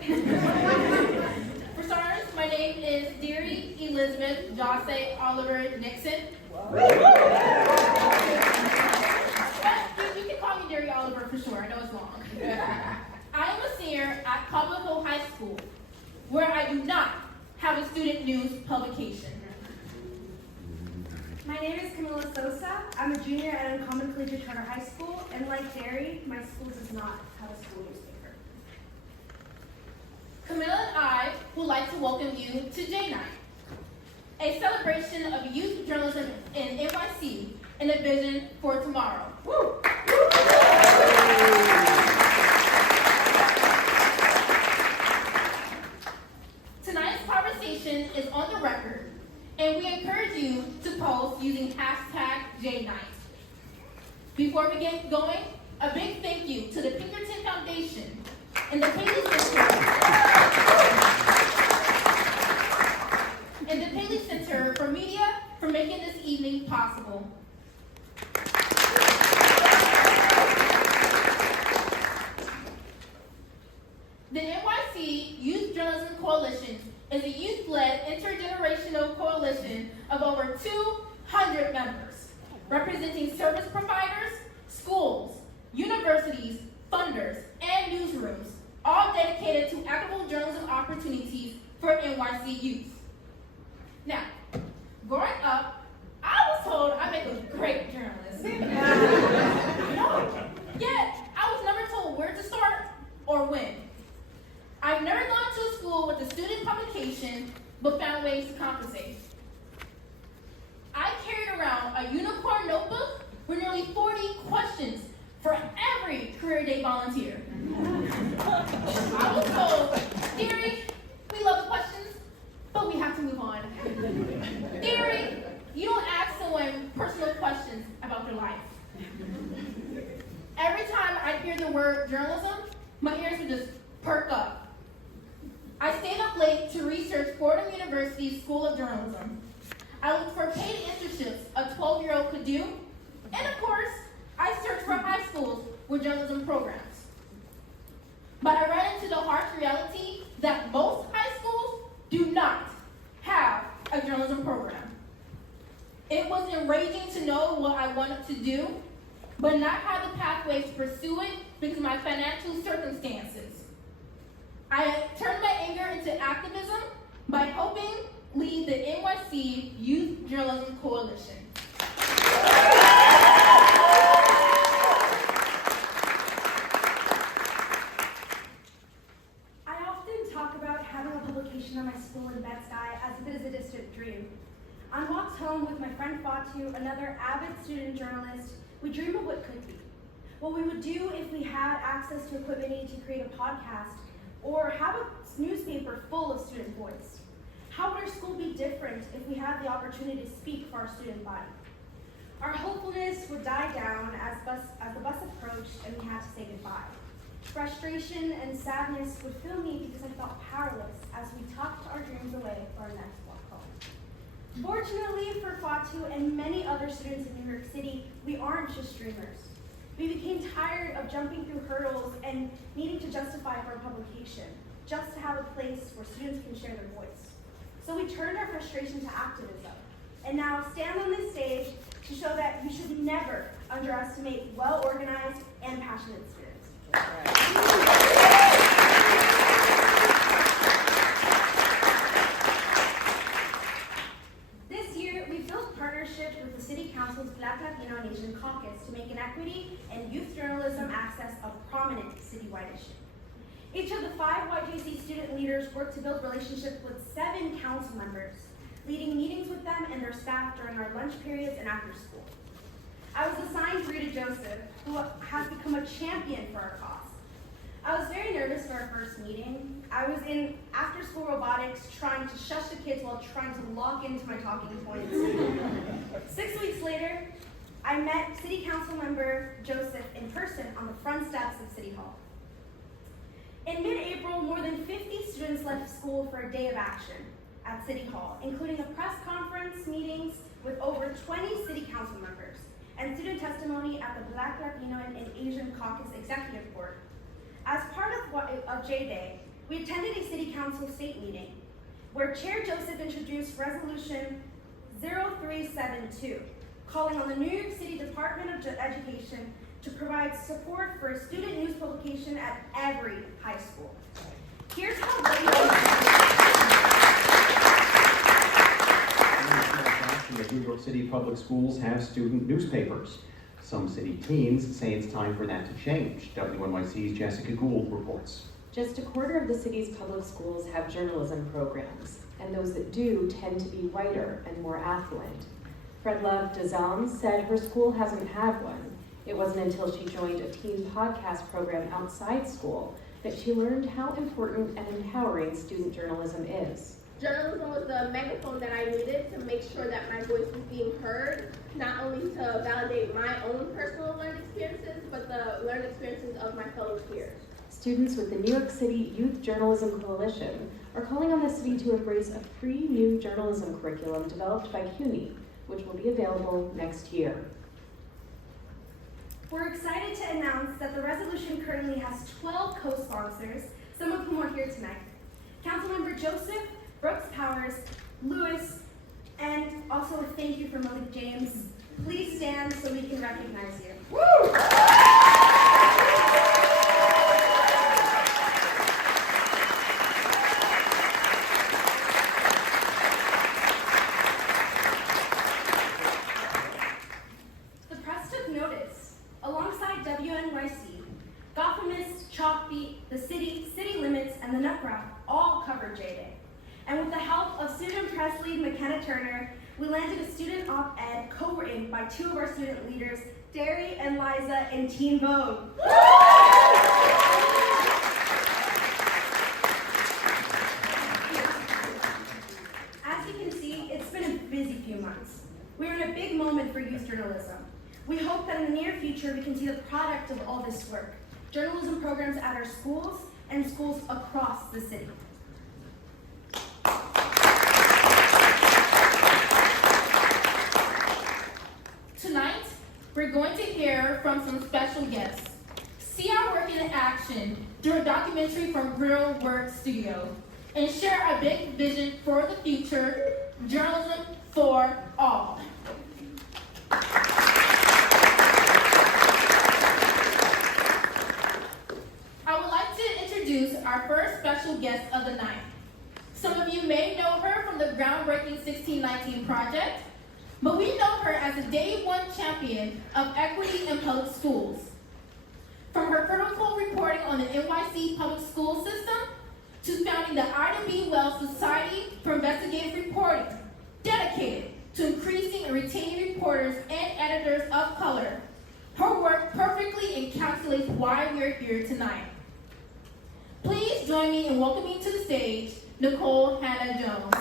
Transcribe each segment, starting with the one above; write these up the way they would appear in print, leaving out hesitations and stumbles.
For starters, my name is Derry Elizabeth Jose Oliver Nixon. You can call me Derry Oliver for sure, I know it's long. I am a senior at Cobble Hill High School, where I do not have a student news publication. My name is Camila Sosa. I'm a junior at Uncommon Collegiate Charter High School, and like Derry, my school does not have a school newspaper. Camila and I would like to welcome you to J Night, a celebration of youth journalism in NYC and a vision for tomorrow. Woo! Tonight's conversation is on the record, and we encourage you to post using #JNight. Before we get going, a big thank you to the Pinkerton Foundation and the Paley Center for Media for making this evening possible. The NYC Youth Journalism Coalition is a youth-led intergenerational coalition of over 200 members, representing service providers, schools, universities, funders, and newsrooms, all dedicated to equitable journalism opportunities for NYC youth. Now, growing up, I was told I make a great journalist. Yet, I was never told where to start or when. I've never gone to a school with a student publication, but found ways to compensate. I carried around a unicorn notebook with nearly 40 questions for every career day volunteer. I was told, Derry, we love the questions, but we have to move on. Derry, you don't ask someone personal questions about their life. Every time I hear the word journalism, my ears would just perk up. I stayed up late to research Fordham University's School of Journalism. I looked for paid internships a 12-year-old could do, and of course, I searched for high schools with journalism programs. But I ran into the harsh reality that most high schools do not have a journalism program. It was enraging to know what I wanted to do, but not have the pathways to pursue it because of my financial circumstances. I turned my anger into activism by helping lead the NYC Youth Journalism Coalition. I often talk about having a publication on my school in Bed-Stuy as if it is a distant dream. On walks home with my friend Fatu, another avid student journalist, we dream of what could be. What we would do if we had access to equipment needed to create a podcast, or have a newspaper full of student voice. How would our school be different if we had the opportunity to speak for our student body? Our hopefulness would die down as the bus approached and we had to say goodbye. Frustration and sadness would fill me because I felt powerless as we tucked our dreams away for our next walk home. Fortunately for Fatu and many other students in New York City, we aren't just dreamers. We became tired of jumping through hurdles and needing to justify for a publication, just to have a place where students can share their voice. So we turned our frustration to activism, and now stand on this stage to show that you should never underestimate well-organized and passionate students. This year, we built partnerships with the City Council's Black, Latino, and Asian Caucus to make inequity and youth journalism access a prominent citywide issue. Each of the 5 YJC student leaders worked to build relationships with 7 council members, leading meetings with them and their staff during our lunch periods and after school. I was assigned Rita Joseph, who has become a champion for our cause. I was very nervous for our first meeting. I was in after-school robotics trying to shush the kids while trying to lock into my talking points. 6 weeks later, I met City Council member Joseph in person on the front steps of City Hall. In mid-April, more than 50 students left school for a day of action at City Hall, including a press conference, meetings with over 20 City Council members, and student testimony at the Black, Latino, and Asian Caucus Executive Board. As part of J-Day, we attended a city council state meeting where Chair Joseph introduced Resolution 0372, calling on the New York City Department of Education to provide support for student news publication at every high school. Here's how the New York City public schools have student newspapers. Some city teens say it's time for that to change. WNYC's Jessica Gould reports. Just a quarter of the city's public schools have journalism programs, and those that do tend to be whiter and more affluent. Fredlove Deshommes said her school hasn't had one. It wasn't until she joined a teen podcast program outside school that she learned how important and empowering student journalism is. Journalism was the megaphone that I needed to make sure that my voice was being heard, not only to validate my own personal learned experiences, but the learned experiences of my fellow peers. Students with the New York City Youth Journalism Coalition are calling on the city to embrace a free new journalism curriculum developed by CUNY, which will be available next year. We're excited to announce that the resolution currently has 12 co-sponsors, some of whom are here tonight. Councilmember Joseph, Brooks Powers, Lewis, and also a thank you from Malik James. Please stand so we can recognize you. Woo! The press took notice. Alongside WNYC, Gothamist, Chalkbeat, The City, City Limits, and The Nut Graph all covered J-Day. And with the help of student press lead McKenna Turner, we landed a student op-ed co-written by two of our student leaders, Derry and Liza in Teen Vogue. As you can see, it's been a busy few months. We're in a big moment for youth journalism. We hope that in the near future we can see the product of all this work, journalism programs at our schools and schools across the city. Tonight, we're going to hear from some special guests. See our work in action through a documentary from Real Work Studio, and share our big vision for the future, journalism for all. I would like to introduce our first special guest of the night. Some of you may know her from the groundbreaking 1619 project, but we know her as a day one champion of equity in public schools. From her critical reporting on the NYC public school system, to founding the Ida B. Wells Society for Investigative Reporting, dedicated to increasing and retaining reporters and editors of color. Her work perfectly encapsulates why we're here tonight. Please join me in welcoming to the stage, Nikole Hannah-Jones.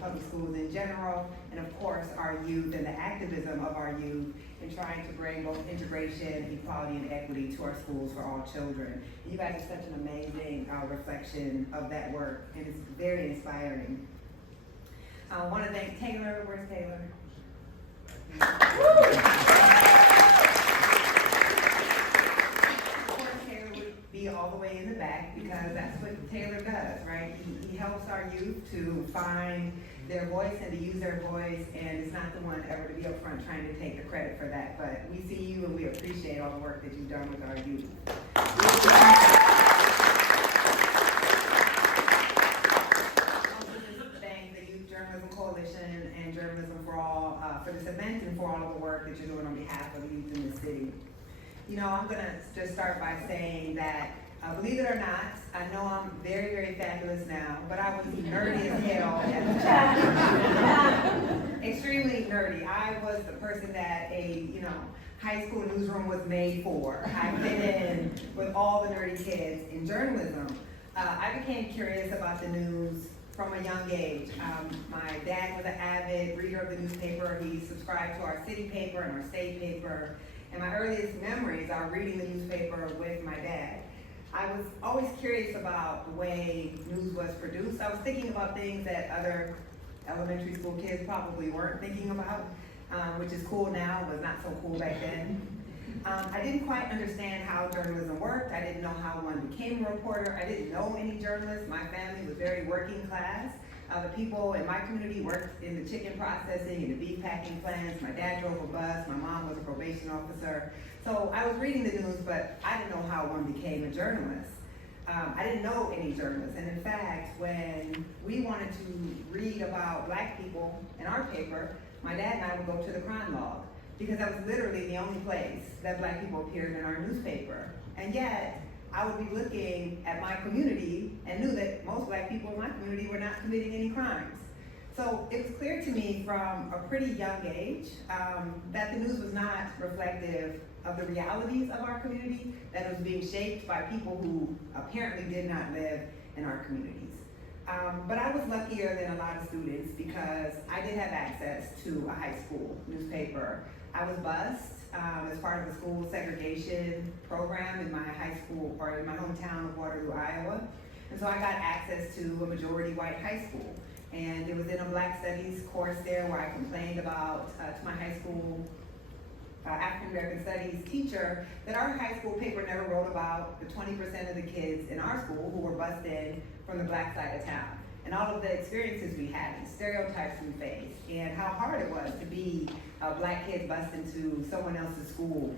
Public schools in general, and of course our youth and the activism of our youth in trying to bring both integration, equality, and equity to our schools for all children. And you guys are such an amazing reflection of that work, and it's very inspiring. I want to thank Taylor. Where's Taylor? Taylor would be all the way in the back because that's what Taylor does, right? He helps our youth to find their voice and to use their voice, and it's not the one ever to be up front trying to take the credit for that, but we see you and we appreciate all the work that you've done with our youth. I want to thank the Youth Journalism Coalition and Journalism for All for this event and for all of the work that you're doing on behalf of the youth in the city. You know, I'm gonna just start by saying that believe it or not, I know I'm very, very fabulous now, but I was nerdy as hell as a child. Extremely nerdy. I was the person that high school newsroom was made for. I fit in with all the nerdy kids in journalism. I became curious about the news from a young age. My dad was an avid reader of the newspaper. He subscribed to our city paper and our state paper. And my earliest memories are reading the newspaper with my dad. I was always curious about the way news was produced. I was thinking about things that other elementary school kids probably weren't thinking about, which is cool now, but not so cool back then. I didn't quite understand how journalism worked. I didn't know how one became a reporter. I didn't know any journalists. My family was very working class. The people in my community worked in the chicken processing and the beef packing plants. My dad drove a bus. My mom was a probation officer. So I was reading the news, but I didn't know how one became a journalist. I didn't know any journalists. And in fact, when we wanted to read about Black people in our paper, my dad and I would go to the crime log, because that was literally the only place that Black people appeared in our newspaper. And yet, I would be looking at my community and knew that most Black people in my community were not committing any crimes. So it was clear to me from a pretty young age that the news was not reflective of the realities of our community, that it was being shaped by people who apparently did not live in our communities. But I was luckier than a lot of students because I did have access to a high school newspaper. I was bused as part of a school segregation program in my high school, or in my hometown of Waterloo, Iowa. And so I got access to a majority white high school. And it was in a Black Studies course there where I complained about to my high school African American Studies teacher that our high school paper never wrote about the 20% of the kids in our school who were bused in from the Black side of town, and all of the experiences we had, and stereotypes we faced, and how hard it was to be Black kids bused into someone else's school,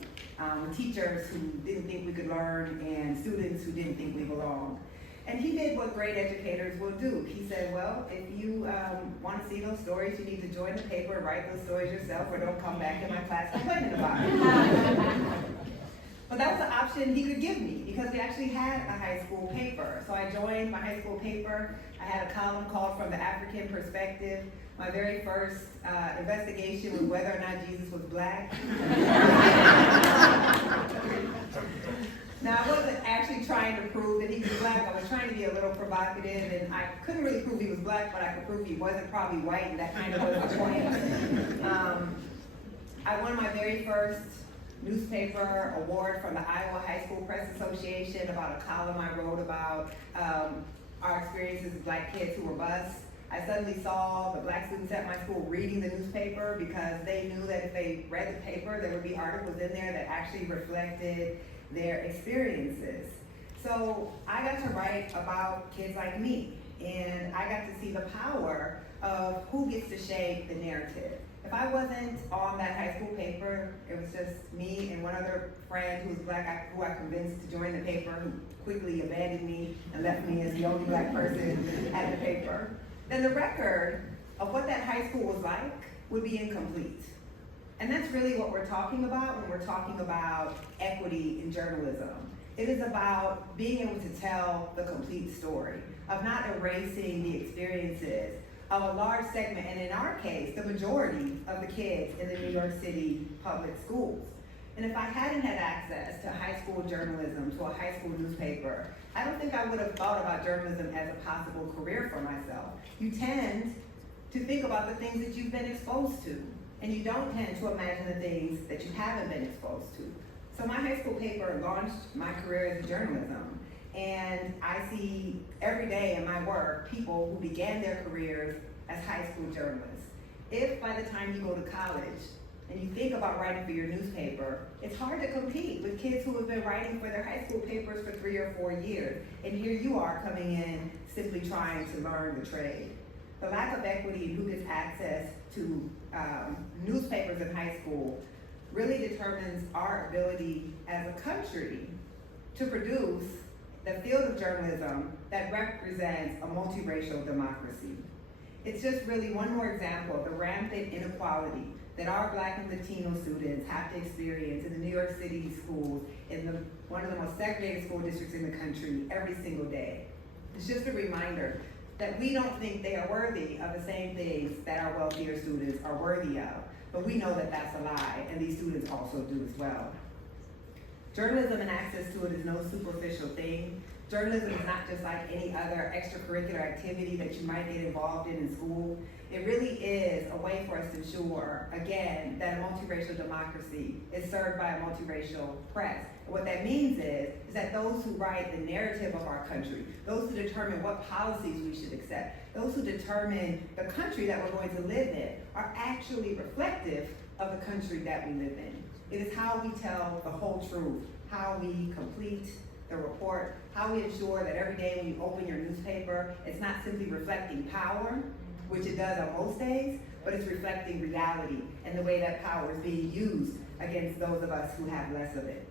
with teachers who didn't think we could learn, and students who didn't think we belonged. And he did what great educators will do. He said, well, if you want to see those stories, you need to join the paper, write those stories yourself, or don't come back to my class complaining about it. But that was an option he could give me, because we actually had a high school paper. So I joined my high school paper. I had a column called From the African Perspective. My very first investigation was whether or not Jesus was Black. Now, I wasn't actually trying to prove that he was Black. I was trying to be a little provocative, and I couldn't really prove he was Black, but I could prove he wasn't probably white, and that kind of was the point. I won my very first newspaper award from the Iowa High School Press Association about a column I wrote about our experiences with Black kids who were bused. I suddenly saw the Black students at my school reading the newspaper because they knew that if they read the paper, there would be articles in there that actually reflected their experiences. So I got to write about kids like me, and I got to see the power of who gets to shape the narrative. If I wasn't on that high school paper, it was just me and one other friend who was Black, who I convinced to join the paper, who quickly abandoned me and left me as the only Black person at the paper, then the record of what that high school was like would be incomplete. And that's really what we're talking about when we're talking about equity in journalism. It is about being able to tell the complete story, of not erasing the experiences of a large segment, and in our case, the majority of the kids in the New York City public schools. And if I hadn't had access to high school journalism, to a high school newspaper, I don't think I would have thought about journalism as a possible career for myself. You tend to think about the things that you've been exposed to, and you don't tend to imagine the things that you haven't been exposed to. So my high school paper launched my career as journalism, and I see every day in my work people who began their careers as high school journalists. If by the time you go to college and you think about writing for your newspaper, it's hard to compete with kids who have been writing for their high school papers for 3 or 4 years, and here you are coming in simply trying to learn the trade. The lack of equity in who gets access to newspapers in high school really determines our ability as a country to produce the field of journalism that represents a multiracial democracy. It's just really one more example of the rampant inequality that our Black and Latino students have to experience in the New York City schools, in one of the most segregated school districts in the country, every single day. It's just a reminder that we don't think they are worthy of the same things that our wealthier students are worthy of. But we know that that's a lie, and these students also do as well. Journalism and access to it is no superficial thing. Journalism is not just like any other extracurricular activity that you might get involved in school. It really is a way for us to ensure, again, that a multiracial democracy is served by a multiracial press. And what that means is that those who write the narrative of our country, those who determine what policies we should accept, those who determine the country that we're going to live in, are actually reflective of the country that we live in. It is how we tell the whole truth, how we complete the report, how we ensure that every day when you open your newspaper, it's not simply reflecting power, which it does on most days, but it's reflecting reality and the way that power is being used against those of us who have less of it.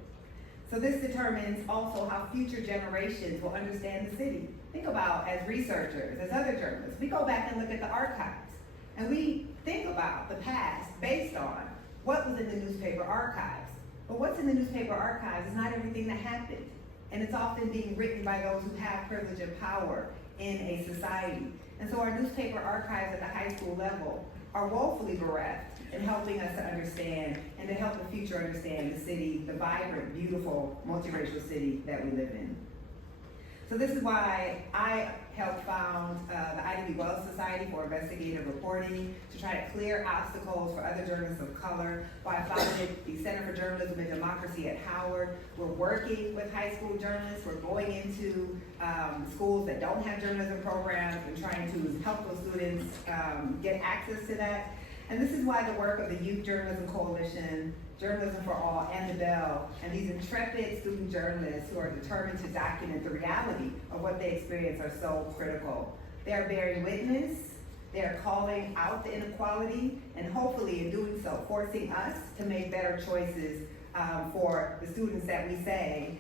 So this determines also how future generations will understand the city. Think about, as researchers, as other journalists, we go back and look at the archives, and we think about the past based on what was in the newspaper archives. But what's in the newspaper archives is not everything that happened. And it's often being written by those who have privilege and power in a society. And so our newspaper archives at the high school level are woefully bereft in helping us to understand and to help the future understand the city, the vibrant, beautiful, multiracial city that we live in. So this is why I helped found the Ida B. Wells Society for Investigative Reporting to try to clear obstacles for other journalists of color, why I founded the Center for Journalism and Democracy at Howard. We're working with high school journalists. We're going into schools that don't have journalism programs and trying to help those students get access to that. And this is why the work of the Youth Journalism Coalition, Journalism for All, and the Bell, and these intrepid student journalists who are determined to document the reality of what they experience are so critical. They are bearing witness, they are calling out the inequality, and hopefully in doing so, forcing us to make better choices for the students that we say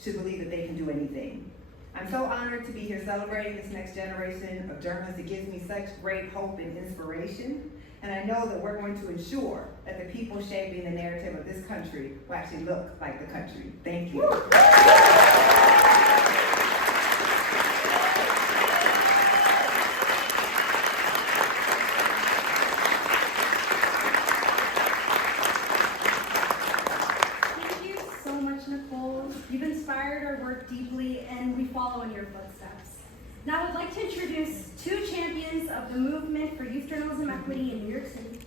should believe that they can do anything. I'm so honored to be here celebrating this next generation of journalists. It gives me such great hope and inspiration. And I know that we're going to ensure that the people shaping the narrative of this country will actually look like the country. Thank you. Thank you so much, Nikole. You've inspired our work deeply, and we follow in your footsteps. Now I'd like to introduce two champions of the movement for youth journalism equity in New York City.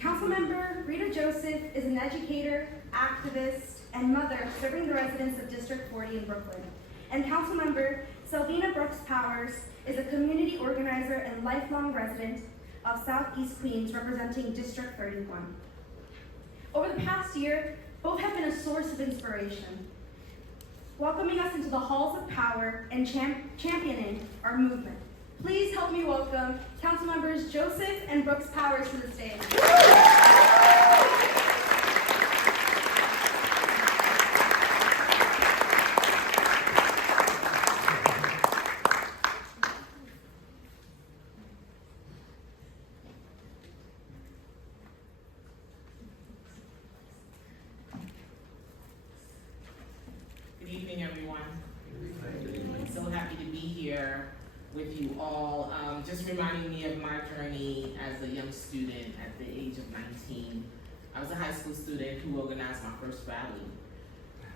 Councilmember Rita Joseph is an educator, activist, and mother serving the residents of District 40 in Brooklyn. And Councilmember Selvena Brooks-Powers is a community organizer and lifelong resident of Southeast Queens representing District 31. Over the past year, both have been a source of inspiration, welcoming us into the halls of power and championing our movement. Please help me welcome Council Members Joseph and Brooks-Powers to the stage. Good evening, everyone. I'm so happy to be here with you all. Just reminding me of my journey as a young student at the age of 19. I was a high school student who organized my first rally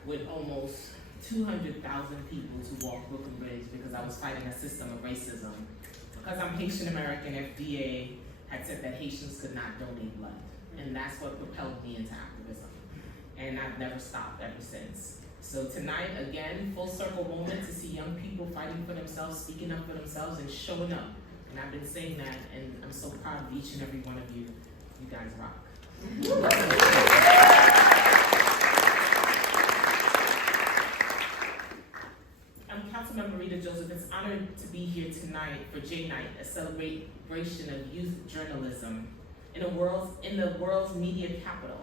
with almost 200,000 people to walk Brooklyn Bridge because I was fighting a system of racism. Because I'm Haitian American, FDA had said that Haitians could not donate blood. And that's what propelled me into activism. And I've never stopped ever since. So tonight, again, full circle moment to see young people fighting for themselves, speaking up for themselves, and showing up. And I've been saying that, and I'm so proud of each and every one of you. You guys rock. I'm Councilmember Rita Joseph. It's honored to be here tonight for J Night, a celebration of youth journalism in the world's media capital.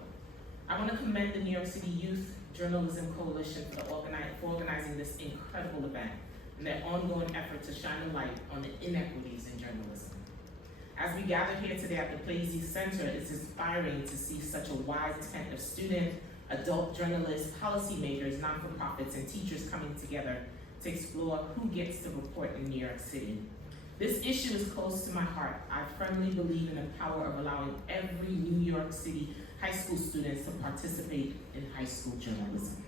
I want to commend the New York City Youth Journalism Coalition for organizing this incredible event and their ongoing effort to shine a light on the inequities in journalism. As we gather here today at the Plaisy Center, it's inspiring to see such a wide tent of student, adult journalists, policymakers, non-for-profits, and teachers coming together to explore who gets to report in New York City. This issue is close to my heart. I firmly believe in the power of allowing every New York City high school students to participate in high school journalism.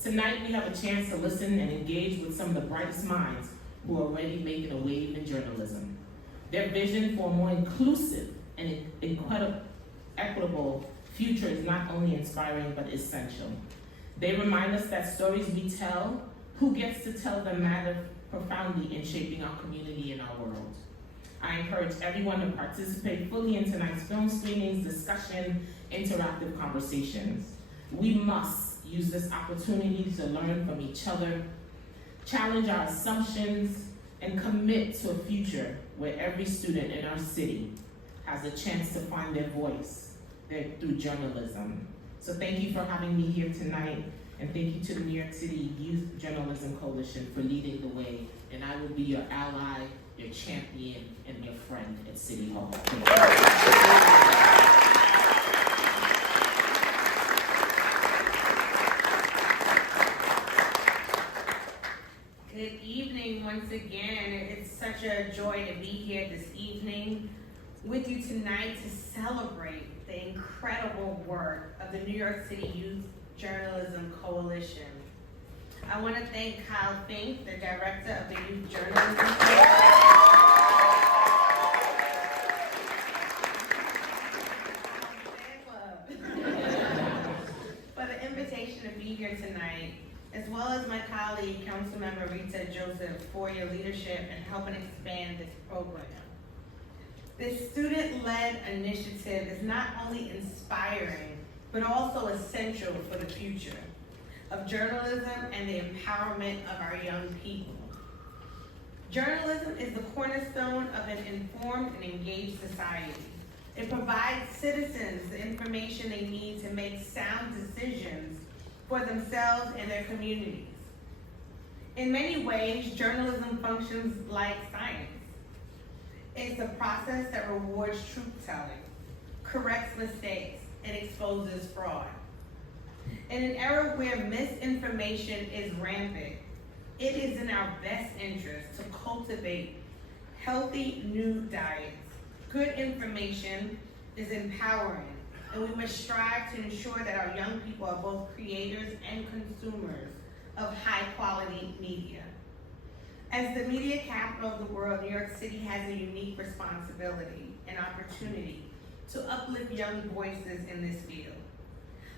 Tonight, we have a chance to listen and engage with some of the brightest minds who are already making a wave in journalism. Their vision for a more inclusive and equitable future is not only inspiring, but essential. They remind us that stories we tell, who gets to tell them, matter profoundly in shaping our community and our world. I encourage everyone to participate fully in tonight's film screenings, discussion, interactive conversations. We must use this opportunity to learn from each other, challenge our assumptions, and commit to a future where every student in our city has a chance to find their voice through journalism. So thank you for having me here tonight, and thank you to the New York City Youth Journalism Coalition for leading the way, and I will be your ally, your champion, and your friend at City Hall. Thank you. Good evening once again. It's such a joy to be here this evening with you tonight to celebrate the incredible work of the New York City Youth Journalism Coalition. I want to thank Kyle Fink, the director of the Youth Journalism Coalition. For the invitation to be here tonight, as well as my colleague, Councilmember Rita Joseph, for your leadership in helping expand this program. This student-led initiative is not only inspiring, but also essential for the future of journalism and the empowerment of our young people. Journalism is the cornerstone of an informed and engaged society. It provides citizens the information they need to make sound decisions for themselves and their communities. In many ways, journalism functions like science. It's a process that rewards truth-telling, corrects mistakes, and exposes fraud. In an era where misinformation is rampant, it is in our best interest to cultivate healthy new diets. Good information is empowering, and we must strive to ensure that our young people are both creators and consumers of high-quality media. As the media capital of the world, New York City has a unique responsibility and opportunity to uplift young voices in this field.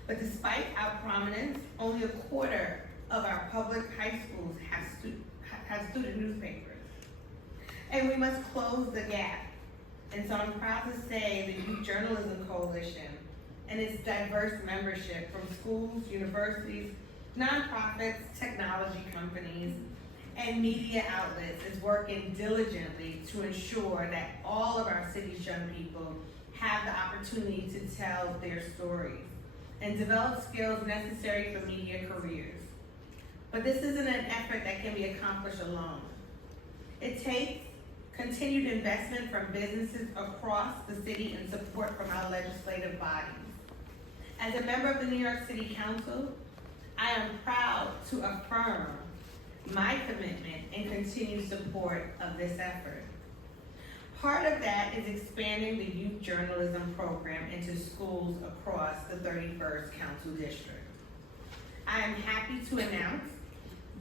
But despite our prominence, only a quarter of our public high schools have student newspapers. And we must close the gap. And so I'm proud to say the Youth Journalism Coalition and its diverse membership from schools, universities, nonprofits, technology companies, and media outlets is working diligently to ensure that all of our city's young people have the opportunity to tell their stories and develop skills necessary for media careers. But this isn't an effort that can be accomplished alone. It takes continued investment from businesses across the city and support from our legislative bodies. As a member of the New York City Council, I am proud to affirm my commitment and continued support of this effort. Part of that is expanding the youth journalism program into schools across the 31st Council District. I am happy to announce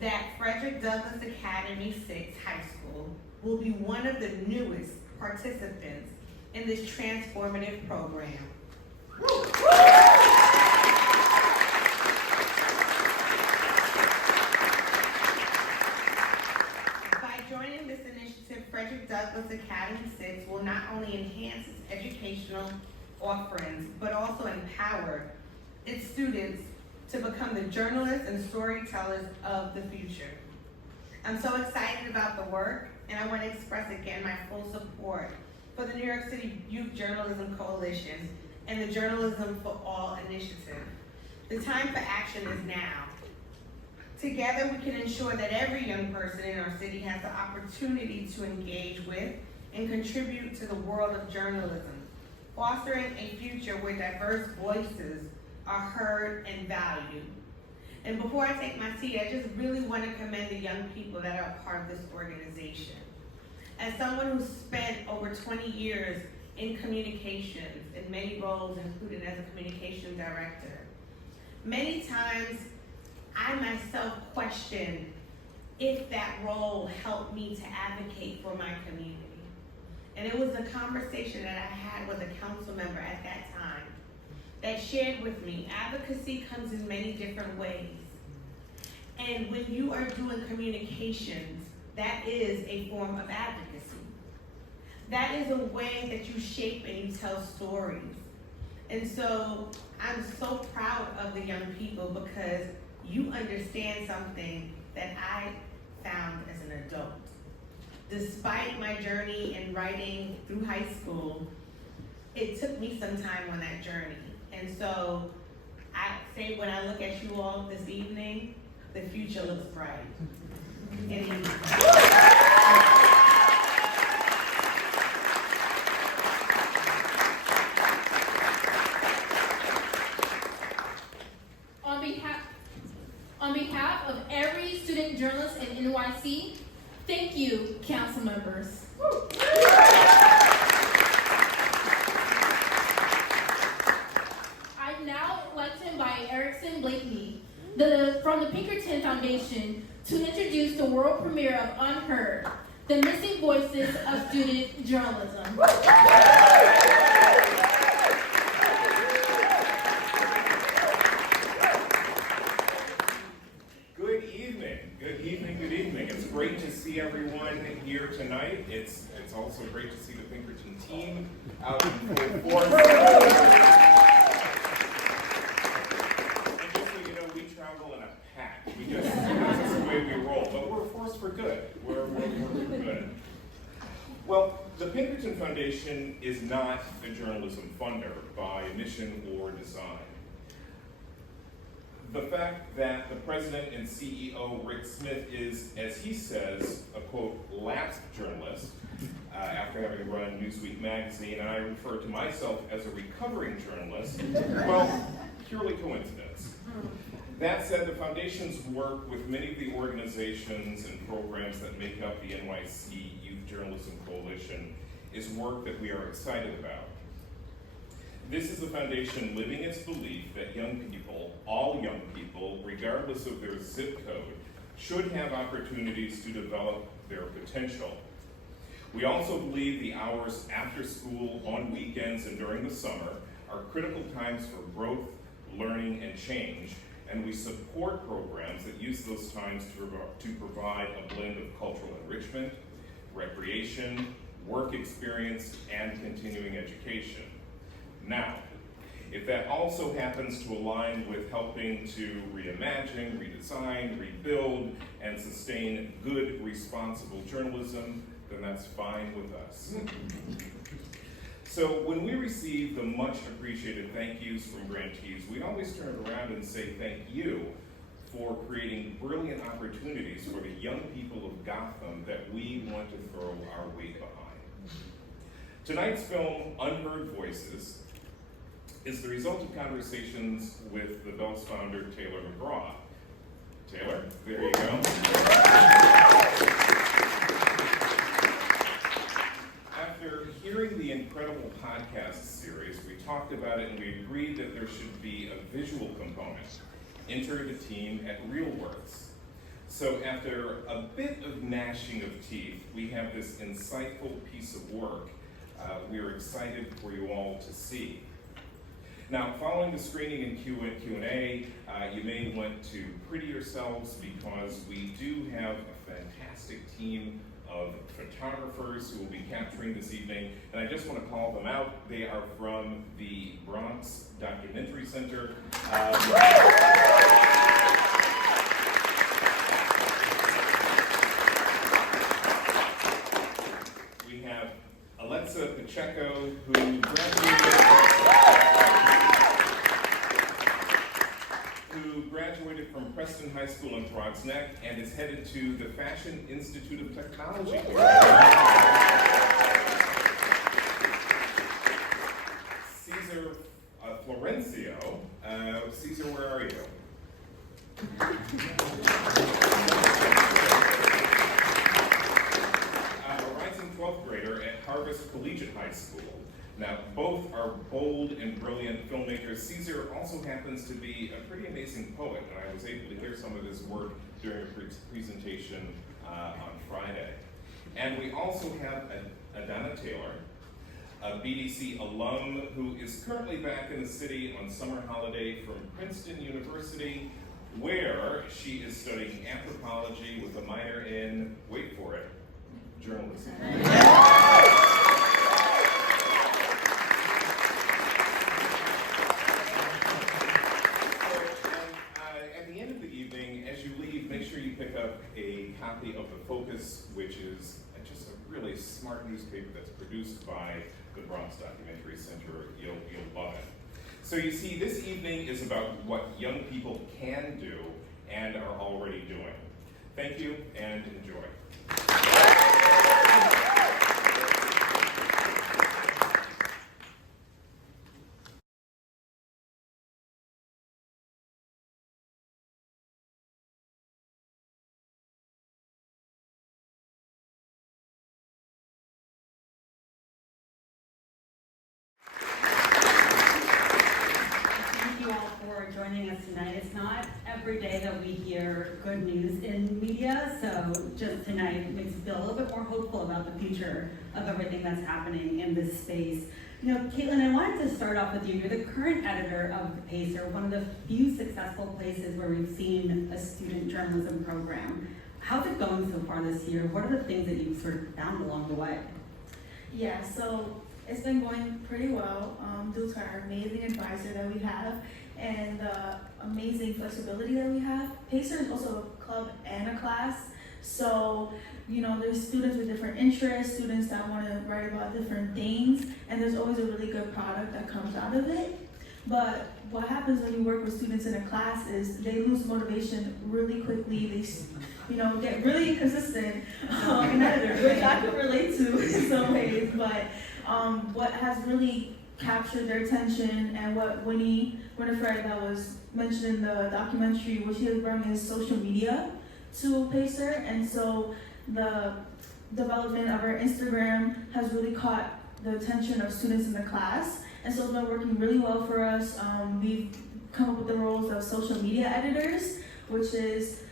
that Frederick Douglass Academy 6 High School will be one of the newest participants in this transformative program. By joining this initiative, Frederick Douglass Academy 6 will not only enhance its educational offerings, but also empower its students to become the journalists and storytellers of the future. I'm so excited about the work, and I want to express again my full support for the New York City Youth Journalism Coalition and the Journalism for All initiative. The time for action is now. Together, we can ensure that every young person in our city has the opportunity to engage with and contribute to the world of journalism, fostering a future where diverse voices are heard and valued. And before I take my seat, I just really want to commend the young people that are a part of this organization. As someone who's spent over 20 years in communications in many roles, including as a communication director, many times I myself question if that role helped me to advocate for my community. And it was a conversation that I had with a council member at that time that shared with me, advocacy comes in many different ways. And when you are doing communications, that is a form of advocacy. That is a way that you shape and you tell stories. And so I'm so proud of the young people because you understand something that I found as an adult. Despite my journey in writing through high school, it took me some time on that journey. And so I say when I look at you all this evening, the future looks bright. On behalf of every student journalist in NYC, thank you, council members. I'd now like to invite Erickson Blakney from the Pinkerton Foundation to introduce the world premiere of Unheard, the missing voices of student journalism. Good evening. It's great to see everyone here tonight. It's also great to see the Pinkerton team out in full force. And just so you know, we travel in a pack. That's just the way we roll. But we're a force for good. We're good. Well, the Pinkerton Foundation is not a journalism funder by mission or design. The fact that the president and CEO, Rick Smith, is, as he says, a quote, lapsed journalist, after having run Newsweek magazine, and I refer to myself as a recovering journalist, well, purely coincidence. That said, the foundation's work with many of the organizations and programs that make up the NYC Youth Journalism Coalition is work that we are excited about. This is a foundation living its belief that young people, all young people, regardless of their zip code, should have opportunities to develop their potential. We also believe the hours after school, on weekends, and during the summer are critical times for growth, learning, and change, and we support programs that use those times to provide a blend of cultural enrichment, recreation, work experience, and continuing education. Now, if that also happens to align with helping to reimagine, redesign, rebuild, and sustain good, responsible journalism, then that's fine with us. So when we receive the much appreciated thank yous from grantees, we always turn around and say thank you for creating brilliant opportunities for the young people of Gotham that we want to throw our weight behind. Tonight's film, Unheard Voices, is the result of conversations with the Bell's founder, Taylor McGraw. Taylor, there you go. After hearing the incredible podcast series, we talked about it and we agreed that there should be a visual component. Enter the team at RealWorks. So after a bit of gnashing of teeth, we have this insightful piece of work we're excited for you all to see. Now, following the screening and Q&A, you may want to pretty yourselves because we do have a fantastic team of photographers who will be capturing this evening, and I just want to call them out. They are from the Bronx Documentary Center. We have Alexa Pacheco, who graduated from Preston High School in Broad's Neck and is headed to the Fashion Institute of Technology. Caesar Florencio. Caesar, where are you? high school. Now, both are bold and brilliant filmmakers. Caesar also happens to be a pretty amazing poet, and I was able to hear some of his work during a presentation on Friday. And we also have Adana Taylor, a BDC alum who is currently back in the city on summer holiday from Princeton University, where she is studying anthropology with a minor in, wait for it, journalism. Pick up a copy of The Focus, which is just a really smart newspaper that's produced by the Bronx Documentary Center. You'll love it. So you see, this evening is about what young people can do and are already doing. Thank you and enjoy. Joining us tonight. It's not every day that we hear good news in media, so just tonight makes us feel a little bit more hopeful about the future of everything that's happening in this space. You know, Katelynn, I wanted to start off with you. You're the current editor of The Pacer, one of the few successful places where we've seen a student journalism program. How's it going so far this year? What are the things that you've sort of found along the way? Yeah, so it's been going pretty well due to our amazing advisor that we have and the amazing flexibility that we have. Pacer is also a club and a class, so there's students with different interests, students that want to write about different things, and there's always a really good product that comes out of it. But what happens when you work with students in a class is they lose motivation really quickly. They get really inconsistent in editors, which I could relate to in some ways. But what has really captured their attention and what Winifred that was mentioned in the documentary, what she has brought is social media to Pacer, and so the development of our Instagram has really caught the attention of students in the class, and so it's been working really well for us. We've come up with the roles of social media editors, which is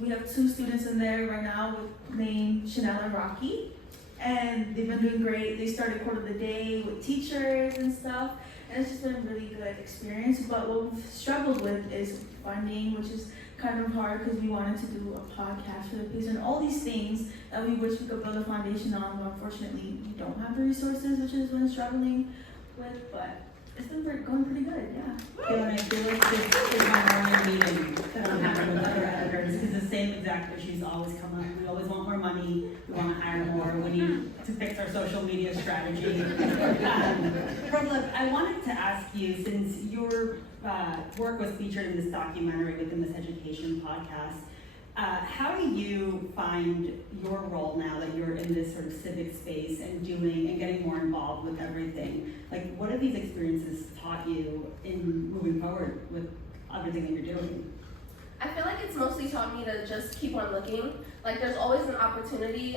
we have 2 students in there right now named Chanel and Rocky. And they've been doing great. They started Quote of the Day with teachers and stuff, and it's just been a really good experience. But what we've struggled with is funding, which is kind of hard because we wanted to do a podcast for the Pacer and all these things that we wish we could build a foundation on, but unfortunately we don't have the resources, which has been struggling with, but it's been going pretty good, yeah. Katelynn, I feel like this is my morning meeting that I'm having with other editors, because the same exact issues always come up. We always want more money, we want to hire more, we need to fix our social media strategy. Fredlove, I wanted to ask you, since your work was featured in this documentary within this education podcast, how do you find your role now that you're in this sort of civic space and doing and getting more involved with everything? Like, what have these experiences taught you in moving forward with everything that you're doing? I feel like it's mostly taught me to just keep on looking. Like, there's always an opportunity.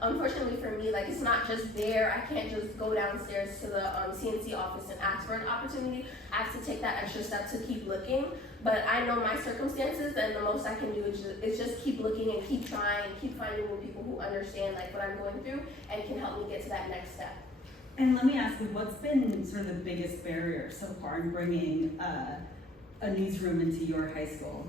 Unfortunately for me, like, it's not just there. I can't just go downstairs to the CNC office and ask for an opportunity. I have to take that extra step to keep looking. But I know my circumstances, and the most I can do is just keep looking and keep trying, keep finding new people who understand like what I'm going through and can help me get to that next step. And let me ask you, what's been sort of the biggest barrier so far in bringing a newsroom into your high school?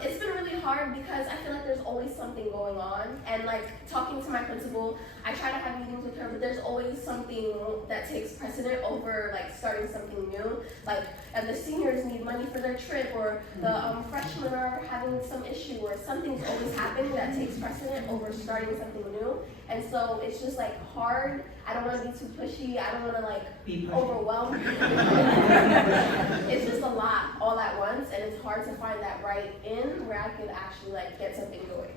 It's been really hard because I feel like there's always something going on, and like talking to my principal, I try to have meetings with her, but there's always something that takes precedent over like starting something new. Like the seniors need money for their trip, or the freshmen are having some issue, or something's always happening that takes precedent over starting something new. And so it's just like hard. I don't want to be too pushy. I don't want to like be overwhelmed. It's just a lot all at once, and it's hard to find that right in where I could actually like get something going.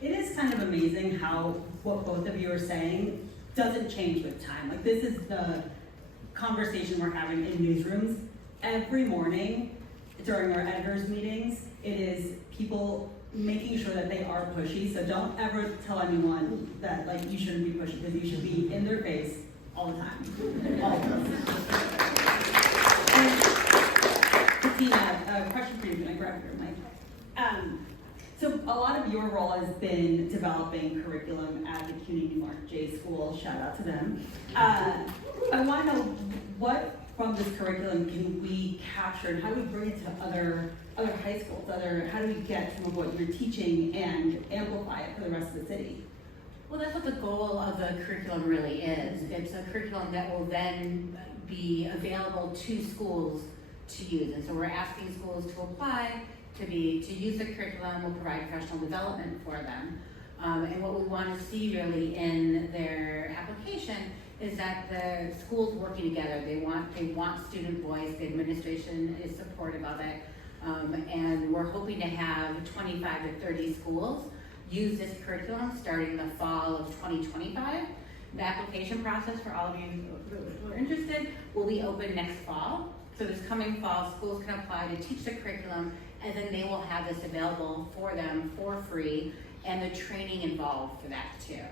It is kind of amazing how what both of you are saying doesn't change with time. Like, this is the conversation we're having in newsrooms every morning during our editors' meetings. It is people making sure that they are pushy. So don't ever tell anyone that like you shouldn't be pushy, because you should be in their face all the time. All of us. And Katina, a question for you. Can I grab your mic? So a lot of your role has been developing curriculum at the CUNY Newmark J School. Shout out to them. I want to know what from this curriculum can we capture, and how do we bring it to other high schools? How do we get some of what you're teaching and amplify it for the rest of the city? Well, that's what the goal of the curriculum really is. It's a curriculum that will then be available to schools to use. And so we're asking schools to apply to use the curriculum. We'll provide professional development for them. And what we want to see really in their application is that the schools working together. They want student voice. The administration is supportive of it. And we're hoping to have 25 to 30 schools use this curriculum starting the fall of 2025. The application process for all of you who are interested will be open next fall. So this coming fall, schools can apply to teach the curriculum, and then they will have this available for them for free, and the training involved for that too.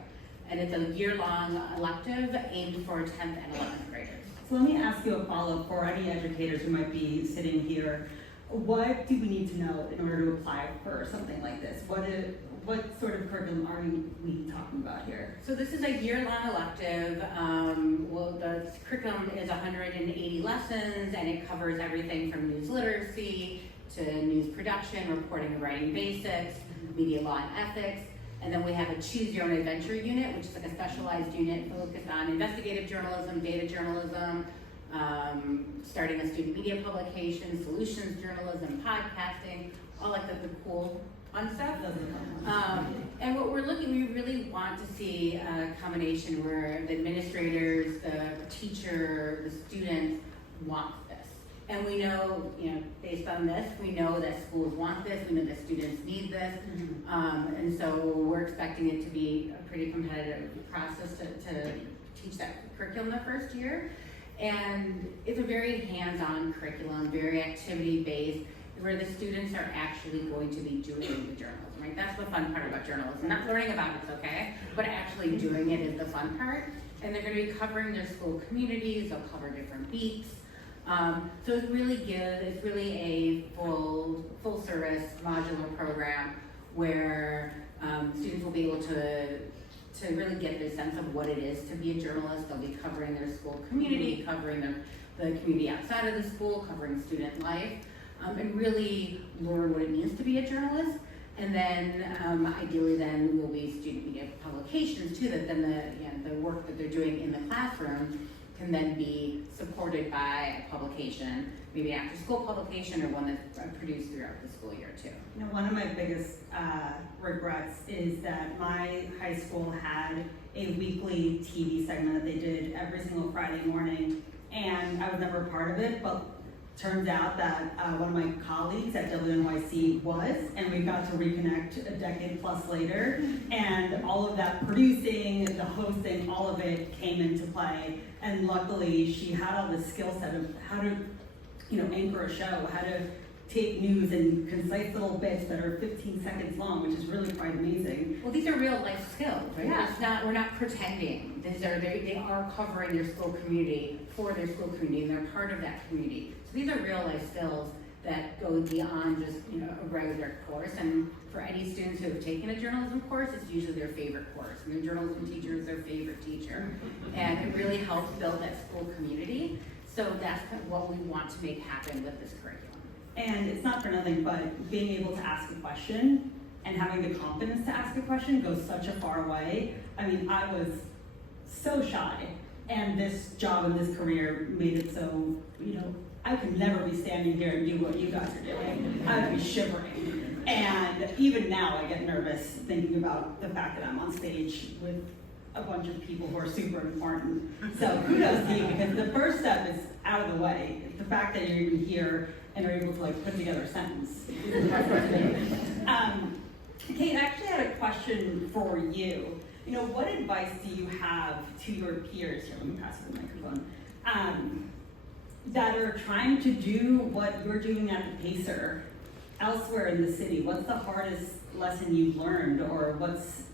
And it's a year-long elective aimed for 10th and 11th graders. So let me ask you a follow-up for any educators who might be sitting here. What do we need to know in order to apply for something like this? What sort of curriculum are we talking about here? So this is a year-long elective. The curriculum is 180 lessons, and it covers everything from news literacy to news production, reporting and writing basics, media law and ethics. And then we have a Choose Your Own Adventure unit, which is like a specialized unit focused on investigative journalism, data journalism, starting a student media publication, solutions journalism, podcasting, all like the cool fun stuff. And what we really want to see a combination where the administrators, the teacher, the students want this. And we know, based on this, we know that schools want this, we know that students need this. And so we're expecting it to be a pretty competitive process to teach that curriculum the first year. And it's a very hands-on curriculum, very activity-based, where the students are actually going to be doing the journalism, right? That's the fun part about journalism. Not learning about it's okay, but actually doing it is the fun part. And they're going to be covering their school communities, they'll cover different beats. So it's really good, it's really a full service modular program where students will be able to really get the sense of what it is to be a journalist. They'll be covering their school community, covering the community outside of the school, covering student life, and really learn what it means to be a journalist. And then ideally then will be student media publications too, that then the work that they're doing in the classroom can then be supported by a publication, maybe an after school publication or one that's produced throughout the school year too. One of my biggest regrets is that my high school had a weekly TV segment that they did every single Friday morning, and I was never a part of it, but turns out that one of my colleagues at WNYC was, and we got to reconnect a decade plus later, and all of that producing, the hosting, all of it came into play, and luckily she had all the skill set of how to anchor a show, how to take news in concise little bits that are 15 seconds long, which is really quite amazing. Well, these are real life skills, right? Yeah. We're not pretending. They are covering their school community for their school community, and they're part of that community. So these are real life skills that go beyond just a regular course. And for any students who have taken a journalism course, it's usually their favorite course. And their journalism teacher is their favorite teacher, and it really helps build that school community. So that's kind of what we want to make happen with this curriculum. And it's not for nothing, but being able to ask a question and having the confidence to ask a question goes such a far way. I mean, I was so shy, and this job and this career made it so, I could never be standing here and do what you guys are doing. I would be shivering. And even now I get nervous thinking about the fact that I'm on stage with a bunch of people who are super important. So kudos to you, because the first step is out of the way. The fact that you're even here and are able to put together a sentence. Kate, I actually had a question for you. What advice do you have to your peers, here, let me pass you the microphone, that are trying to do what you're doing at the Pacer, elsewhere in the city, what's the hardest lesson you've learned, or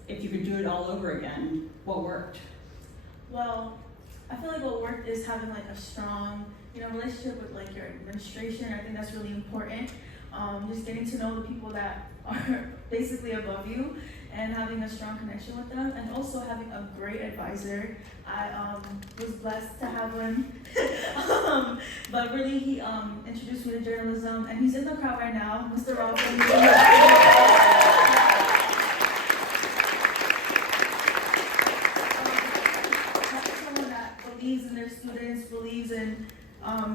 if you could do it all over again, what worked? Well, I feel like what worked is having like a strong, relationship with like your administration. I think that's really important. Just getting to know the people that are basically above you and having a strong connection with them, and also having a great advisor. I was blessed to have one, but really he introduced me to journalism, and he's in the crowd right now, Mr. Robin. Someone that believes in their students, believes in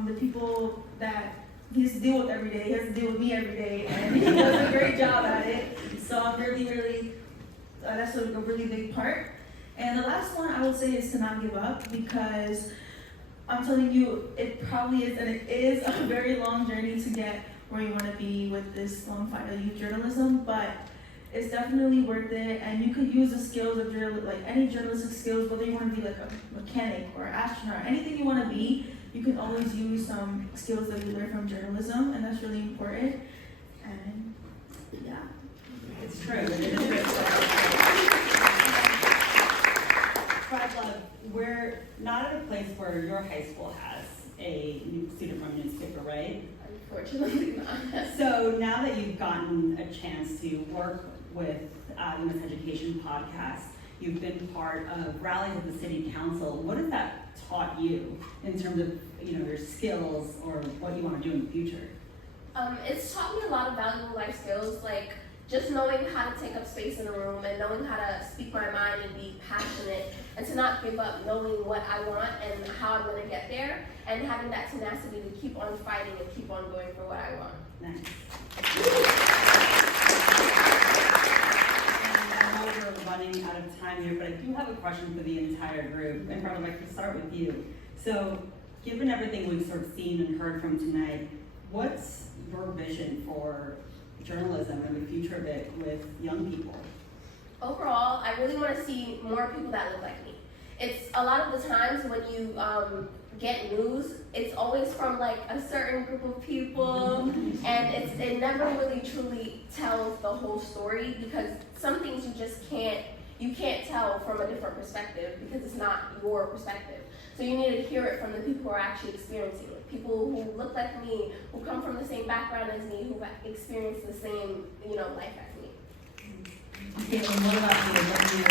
the people that he has to deal with every day. He has to deal with me every day, and he does a great job at it. So I'm really, that's a really big part. And the last one I would say is to not give up, because I'm telling you, it probably is, and it is a very long journey to get where you want to be with this long fight of youth journalism, but it's definitely worth it. And you could use the skills of like any journalistic skills, whether you want to be like a mechanic or astronaut, anything you want to be, you can always use some skills that you learn from journalism, and that's really important. And yeah. It's true. It is great. Fredlove, we're not at a place where your high school has a student-run newspaper, right? Unfortunately not. So now that you've gotten a chance to work with the Miss Education podcast, you've been part of rallies with the city council. What has that taught you in terms of your skills or what you want to do in the future? It's taught me a lot of valuable life skills, like just knowing how to take up space in a room and knowing how to speak my mind and be passionate and to not give up, knowing what I want and how I'm going to get there, and having that tenacity to keep on fighting and keep on going for what I want. Nice. I know we're running out of time here, but I do have a question for the entire group, and probably like to start with you. So, given everything we've sort of seen and heard from tonight, what's your vision for journalism and the future of it with young people? Overall, I really want to see more people that look like me. It's a lot of the times when you get news, it's always from like a certain group of people, and it never really truly tells the whole story, because some things you can't tell from a different perspective because it's not your perspective. So you need to hear it from the people who are actually experiencing it. People who look like me, who come from the same background as me, who have experienced the same, life as me. Katelynn, what about you?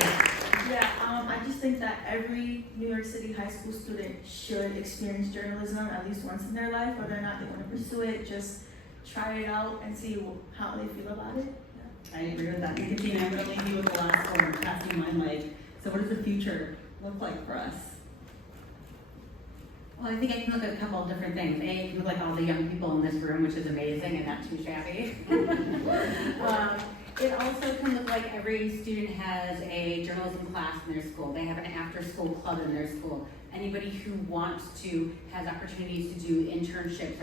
Yeah, I just think that every New York City high school student should experience journalism at least once in their life, whether or not they want to pursue it. Just try it out and see how they feel about it. I agree with that. Katina, I'm going to leave you with the last one, passing my mic. So what does the future look like for us? Well, I think I can look at a couple of different things. It can look like all the young people in this room, which is amazing and not too shabby. It also can look like every student has a journalism class in their school. They have an after-school club in their school. Anybody who wants to has opportunities to do internships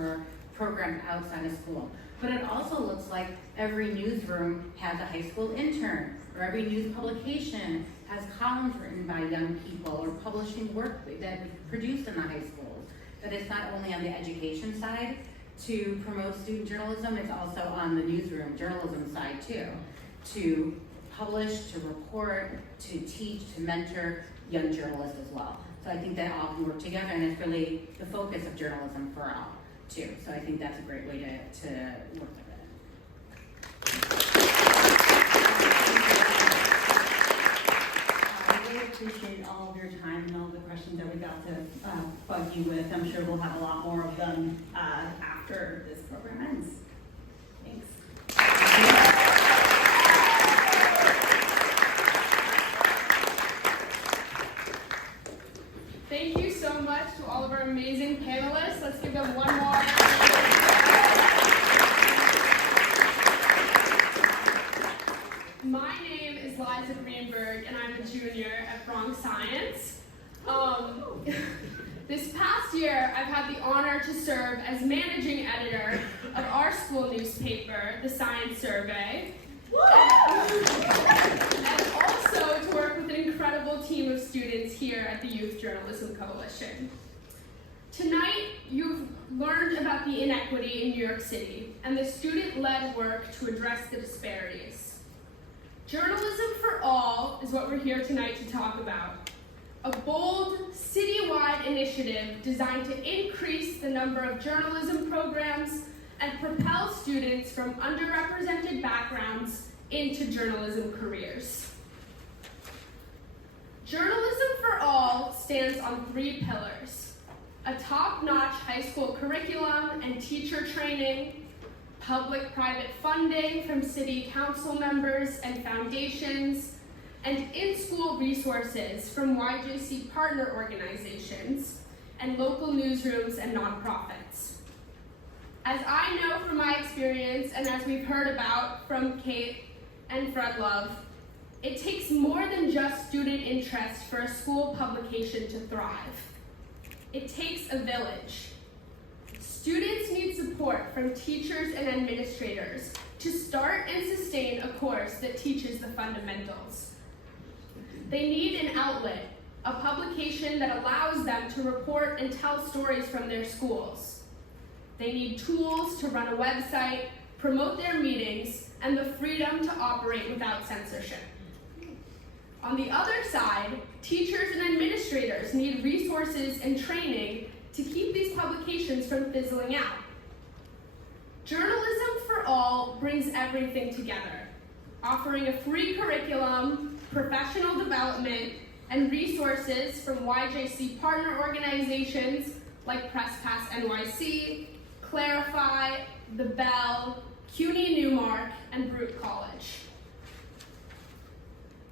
or programs outside of school. But it also looks like every newsroom has a high school intern, or every news publication has columns written by young people or publishing work that is produced in the high schools. That it's not only on the education side to promote student journalism, it's also on the newsroom journalism side too, to publish, to report, to teach, to mentor young journalists as well. So I think that all can work together, and it's really the focus of journalism for all too. So I think that's a great way to work with it. I really appreciate all of your time and all the questions that we got to bug you with. I'm sure we'll have a lot more of them after this program ends. Thanks. Thank you so much to all of our amazing panelists. Let's give them one more. My name is Liza Greenberg, and I'm a junior at Bronx Science. This past year, I've had the honor to serve as managing editor of our school newspaper, The Science Survey, and also to work with an incredible team of students here at the Youth Journalism Coalition. Tonight, you've learned about the inequity in New York City and the student-led work to address the disparities. Journalism for All is what we're here tonight to talk about. A bold, citywide initiative designed to increase the number of journalism programs and propel students from underrepresented backgrounds into journalism careers. Journalism for All stands on 3 pillars: a top-notch high school curriculum and teacher training, public-private funding from city council members and foundations, and in-school resources from YJC partner organizations and local newsrooms and nonprofits. As I know from my experience, and as we've heard about from Kate and Fredlove, it takes more than just student interest for a school publication to thrive. It takes a village. Students need support from teachers and administrators to start and sustain a course that teaches the fundamentals. They need an outlet, a publication that allows them to report and tell stories from their schools. They need tools to run a website, promote their meetings, and the freedom to operate without censorship. On the other side, teachers and administrators need resources and training to keep these publications from fizzling out. Journalism for All brings everything together, offering a free curriculum, professional development, and resources from YJC partner organizations like Press Pass NYC, Clarify, The Bell, CUNY Newmark, and Brute College.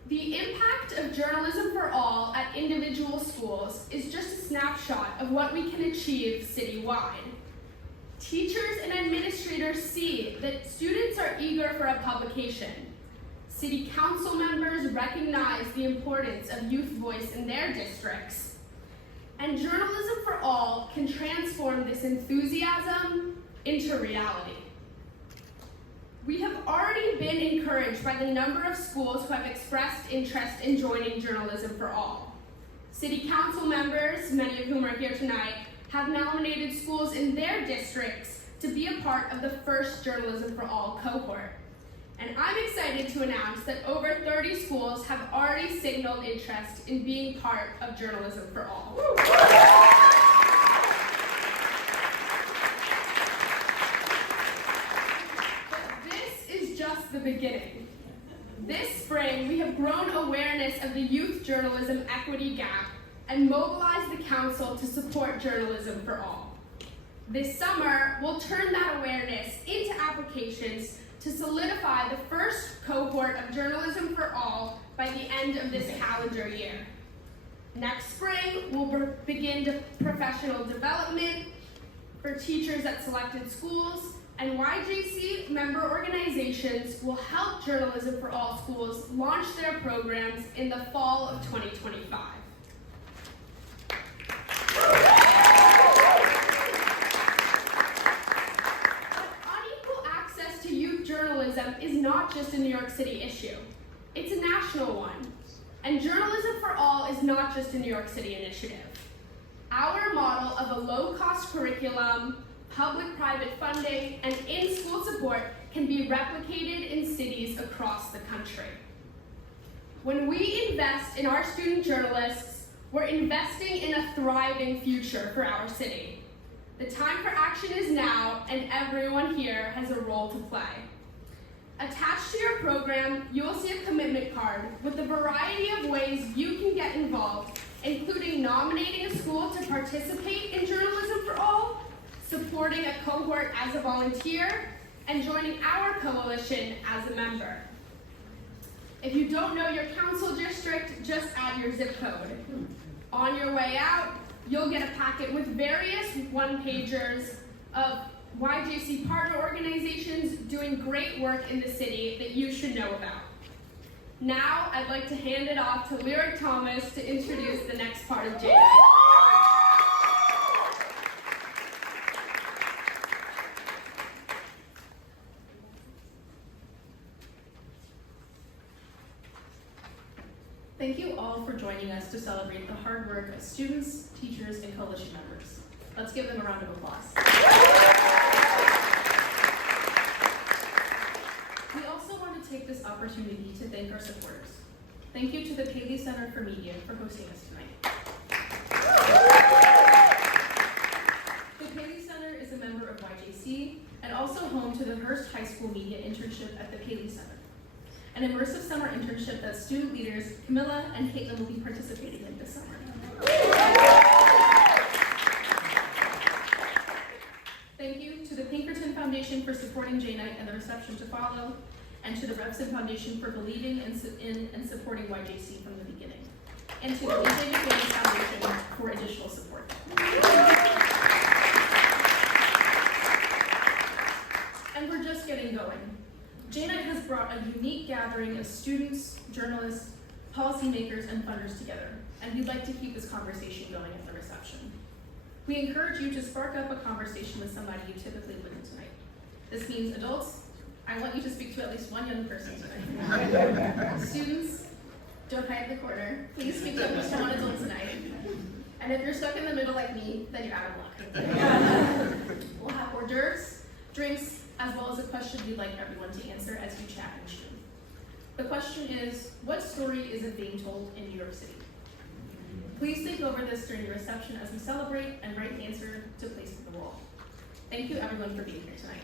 The impact of Journalism for All at individual schools is just a snapshot of what we can achieve citywide. Teachers and administrators see that students are eager for a publication. City council members recognize the importance of youth voice in their districts. And Journalism for All can transform this enthusiasm into reality. We have already been encouraged by the number of schools who have expressed interest in joining Journalism for All. City council members, many of whom are here tonight, have nominated schools in their districts to be a part of the first Journalism for All cohort. And I'm excited to announce that over 30 schools have already signaled interest in being part of Journalism for All. The beginning. This spring, we have grown awareness of the youth journalism equity gap and mobilized the council to support Journalism for All. This summer, we'll turn that awareness into applications to solidify the first cohort of Journalism for All by the end of this calendar year. Next spring, we'll begin professional development for teachers at selected schools, and YJC member organizations will help Journalism for All schools launch their programs in the fall of 2025. Unequal access to youth journalism is not just a New York City issue. It's a national one. And Journalism for All is not just a New York City initiative. Our model of a low-cost curriculum, public-private funding, and in-school support can be replicated in cities across the country. When we invest in our student journalists, we're investing in a thriving future for our city. The time for action is now, and everyone here has a role to play. Attached to your program, you will see a commitment card with a variety of ways you can get involved, including nominating a school to participate in Journalism for All, supporting a cohort as a volunteer, and joining our coalition as a member. If you don't know your council district, just add your zip code. On your way out, you'll get a packet with various one-pagers of YJC partner organizations doing great work in the city that you should know about. Now, I'd like to hand it off to Lyric Thomas to introduce the next part of JNI. Thank you all for joining us to celebrate the hard work of students, teachers, and coalition members. Let's give them a round of applause. We also want to take this opportunity to thank our supporters. Thank you to the Paley Center for Media for hosting us tonight. The Paley Center is a member of YJC and also home to the Hearst High School Media Internship at the Paley Center, an immersive summer internship that student leaders Camila and Katelynn will be participating in this summer. Thank you to the Pinkerton Foundation for supporting J-Night and the reception to follow, and to the Erickson Foundation for believing in and supporting YJC from the beginning, and to the DJ McDaniels Foundation for additional support. And we're just getting going. J-Night has brought a unique gathering of students, journalists, policymakers, and funders together, and we'd like to keep this conversation going at the reception. We encourage you to spark up a conversation with somebody you typically wouldn't tonight. This means adults. I want you to speak to at least one young person tonight. Students, don't hide in the corner. Please speak to at least one adult tonight. And if you're stuck in the middle like me, then you're out of luck. We'll have hors d'oeuvres, drinks, as well as a question we'd like everyone to answer as you chat and chew. The question is, what story isn't being told in New York City? Please think over this during the reception as we celebrate and write the answer to place on the wall. Thank you everyone for being here tonight.